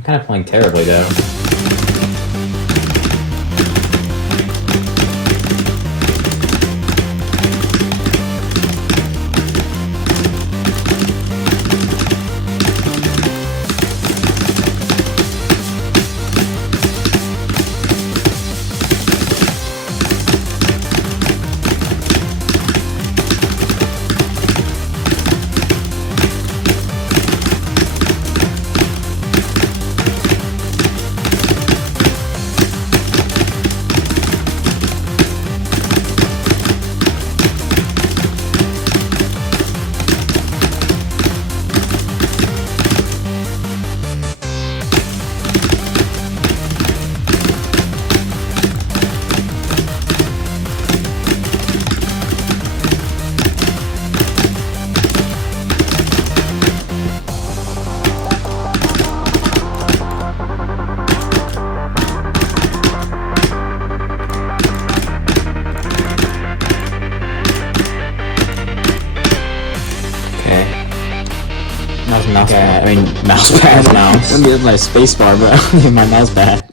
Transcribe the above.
I'm kind of playing terribly, though. Mouse pad. I mean, mouse pad. Mouse. I'm gonna get my space bar, but I don't need my mouse pad.